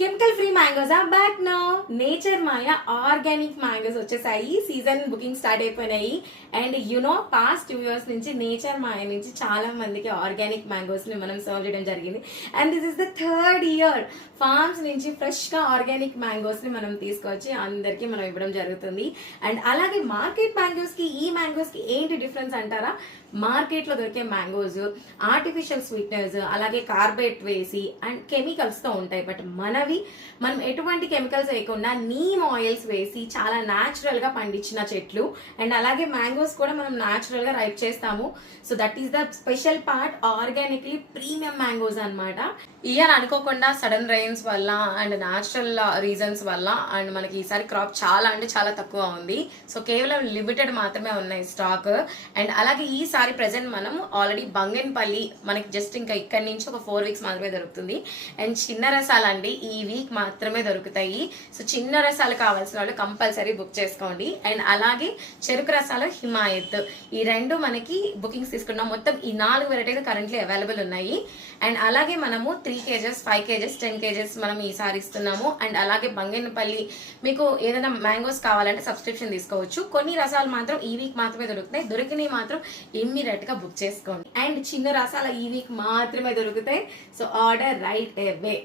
Chemical free mangoes are back now. Nature Maya organic mangoes వచ్చేసాయి. Season booking start అయిపోయినాయి. And past 2 years నుంచి Nature Maya నుంచి చాలా మందికి ఆర్గానిక్ మ్యాంగోస్ ని మనం సర్వ్ చేయడం జరిగింది. And this is the 3rd year farms నుంచి ఫ్రెష్ గా ఆర్గానిక్ మ్యాంగోస్ ని మనం తీసుకొచ్చి అందరికి మనం ఇవ్వడం జరుగుతుంది. అండ్ అలాగే మార్కెట్ మ్యాంగోస్ కి ఈ మ్యాంగోస్ కి ఏంటి డిఫరెన్స్ అంటారా? మార్కెట్ లో దొరికే మ్యాంగోస్ ఆర్టిఫిషియల్ స్వీట్నర్స్ అలాగే కార్బేట్ వేసి అండ్ కెమికల్స్ తో ఉంటాయి. బట్ మనం ఎటువంటి కెమికల్స్ వేయకుండా నీమ్ ఆయిల్స్ వేసి చాలా న్యాచురల్ గా పండించిన చెట్లు. అండ్ అలాగే మ్యాంగోస్ కూడా మనం న్యాచురల్ గా రైప్ చేస్తాము. So that is the special part. Organically premium mangoes అన్నమాట. ఇయర్ అనుకోకుండా సడన్ రైన్స్ వల్ల అండ్ న్యాచురల్ రీజన్స్ వల్ల అండ్ మనకి ఈసారి క్రాప్ చాలా అంటే చాలా తక్కువ ఉంది. సో కేవలం లిమిటెడ్ మాత్రమే ఉన్నాయి స్టాక్. అండ్ అలాగే ఈసారి ప్రెసెంట్ మనం ఆల్రెడీ బంగన్పల్లి మనకి జస్ట్ ఇంకా ఇక్కడ నుంచి ఒక 4 weeks మాత్రమే దొరుకుతుంది. అండ్ చిన్న రసాలు అండి ఈ వీక్ మాత్రమే దొరుకుతాయి. సో చిన్న రసాలు కావాల్సిన వాళ్ళు కంపల్సరీ బుక్ చేసుకోండి. అండ్ అలాగే చెరుకు రసాలు హిమాయత్ ఈ 2 మనకి బుకింగ్స్ తీసుకున్నాం. మొత్తం ఈ 4 వెరైటీలు కరెంట్లీ అవైలబుల్ ఉన్నాయి. అండ్ అలాగే మనము 3 kgs 5 kgs 10 kgs మనం ఈసారి ఇస్తున్నాము. అండ్ అలాగే బంగన్పల్లి మీకు ఏదైనా మ్యాంగోస్ కావాలంటే సబ్స్క్రిప్షన్ తీసుకోవచ్చు. కొన్ని రసాలు మాత్రం ఈ వీక్ మాత్రమే దొరుకుతాయి. దొరికినవి మాత్రం ఇమ్మీడియట్ గా బుక్ చేసుకోండి. అండ్ చిన్న రసాలు ఈ వీక్ మాత్రమే దొరుకుతాయి. So order right away.